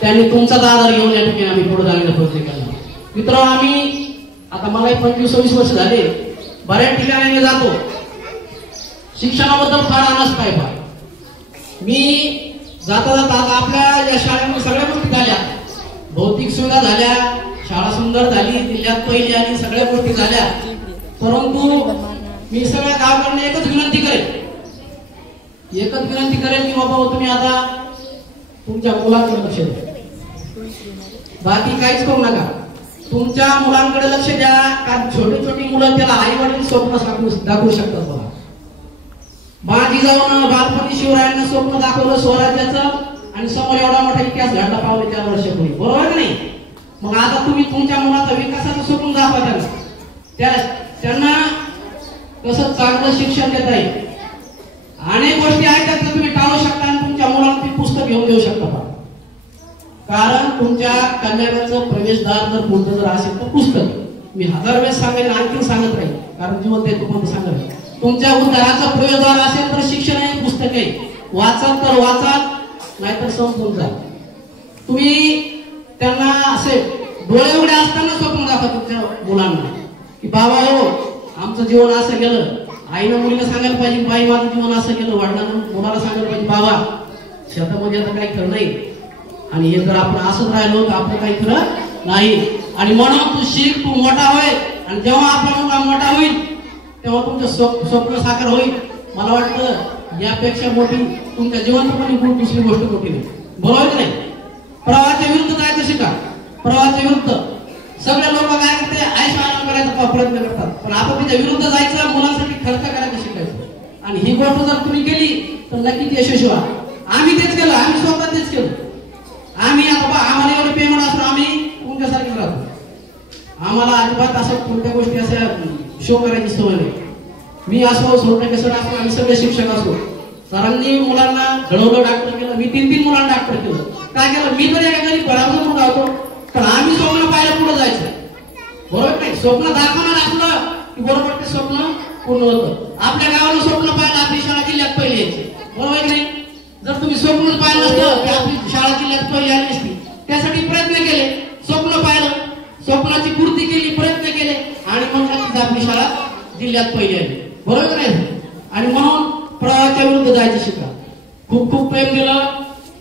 त्यांनी तुमचाच आधार घेऊन या ठिकाणी आम्ही पुढे जाण्याचा प्रयत्न केला. मित्र, आम्ही आता मला 25-26 वर्ष झाले, बऱ्याच ठिकाणी मी जातो. शिक्षणाबद्दल फार अनास काय फार मी जाता जाता आता आपल्या या शाळेमध्ये सगळ्या गोष्टी झाल्या, भौतिक सुविधा झाल्या, शाळा सुंदर झाली, जिल्ह्यात पहिली आली, सगळ्या गोष्टी झाल्या. परंतु मी सगळ्या गावकऱ्यांना एकच विनंती करेन की बाबा तुम्ही आता तुमच्या मुलांकडे लक्ष द्या, बाकी काहीच करू नका. तुमच्या मुलांकडे लक्ष द्या. कारण छोटी छोटी मुलं त्याला आई वडील स्वप्न दाखवू शकतात. बघा, माझी जाऊन बालपणी शिवरायांना स्वप्न दाखवलं स्वराज्याचं आणि समोर एवढा मोठा इतिहास घडला पावले 4 वर्षापूर्वी, बरोबर का नाही? मग आता तुम्ही तुमच्या मुलाचं विकासाचं स्वप्न दाखवा त्यांना कसं चांगलं शिक्षण देता येईल. अनेक गोष्टी आहेत त्या तुम्ही टाळू शकता आणि तुमच्या मुलांना ती पुस्तक घेऊन देऊ शकता. कारण तुमच्या कल्याणाचं प्रवेशद्वार जर कोणतं जर असेल तर पुस्तक. मी 1000 वेळेस सांगेन, आणखी सांगत राहील, कारण जीवन ते तुम्हाला सांगत. तुमच्या उद्धाराचं प्रवेशद्वार असेल तर शिक्षण आहे, पुस्तक आहे. वाचाल तर वाचाल, नाहीतर समजून जा. तुम्ही त्यांना असे डोळे उघडे असताना स्वप्न दाखवा तुमच्या मुलांना की बाबा हो आमचं जीवन असं गेलं. आईनं मुलीला सांगायला पाहिजे बाई माझं जीवन असं गेलं. वडिलांना मुलाला सांगायला पाहिजे बाबा शेतामध्ये आता काही खरं नाही, आणि हे जर आपण असंच राहिलो तर आपलं काही खरं नाही. आणि म्हणून तू शिक, तू मोठा होय, आणि जेव्हा आपला मुलगा मोठा होईल तेव्हा तुमचं स्वप्न साकार होईल. मला वाटतं यापेक्षा मोठी तुमच्या जीवनपणे दुसरी गोष्ट मोठी नाही, बरोबर नाही? प्रवाहाच्या विरुद्ध जायचं शिका. प्रवाहाच्या विरुद्ध सगळे लोक काय करते, आयुष्य आराम करायचा प्रयत्न करतात, पण आपण त्याच्या विरुद्ध जायचं, मुलांसाठी खर्च करायचं शिकायचं. आणि ही गोष्ट जर तुम्ही केली तर नक्कीच यशस्वी व्हा. आम्ही तेच केलं, आम्ही स्वतः तेच केलं. आम्ही आता आम्हाला एवढे पेमेंट असून आम्ही तुमच्यासारखे राहतो. आम्हाला अजिबात असं कोणत्या गोष्टी अशा शो करायची सवय नाही. मी असो, सोडण्याचे सर असो, आम्ही सगळे शिक्षक असो, सरांनी मुलांना घडवलं, डॉक्टर केलं. मी 3 मुलांना डॉक्टर केलं. काय केलं? मी तर एका घरी परामर्श मुलगा होतो, पण आम्ही स्वप्न पाहिलं पुढे जायचं, बरोबर नाही? स्वप्न दाखवणार असलं की बरोबर ते स्वप्न पूर्ण होतं. आपल्या गावाला स्वप्न पाहिलं आपली शाळा जिल्ह्यात पहिली यायची, बरोबर नाही? जर तुम्ही स्वप्न पाहिलं नसतं तर आपली शाळा जिल्ह्यात पहिली आली नसती. त्यासाठी प्रयत्न केले, स्वप्न पाहिलं, स्वप्नाची पूर्ती केली, प्रयत्न केले, आणि मग नक्कीच आपली शाळा जिल्ह्यात पहिली आली, बरोबर नाही? आणि म्हणून प्रवाहाच्या विरुद्ध जायचं शिका. खूप खूप प्रेम दिलं.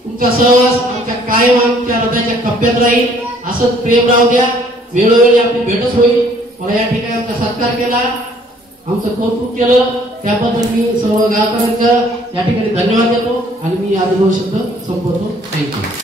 तुमचा सहवास आमच्या कायम आमच्या हृदयाच्या कप्प्यात राहील. असंच प्रेम राहू द्या. वेळोवेळी आपली भेटच होईल. मला या ठिकाणी आमचा सत्कार केला, आमचं कौतुक केलं, त्याबद्दल मी सर्व गावकऱ्यांचा या ठिकाणी धन्यवाद देतो आणि मी अनुभव शब्द संपवतो. थँक्यू.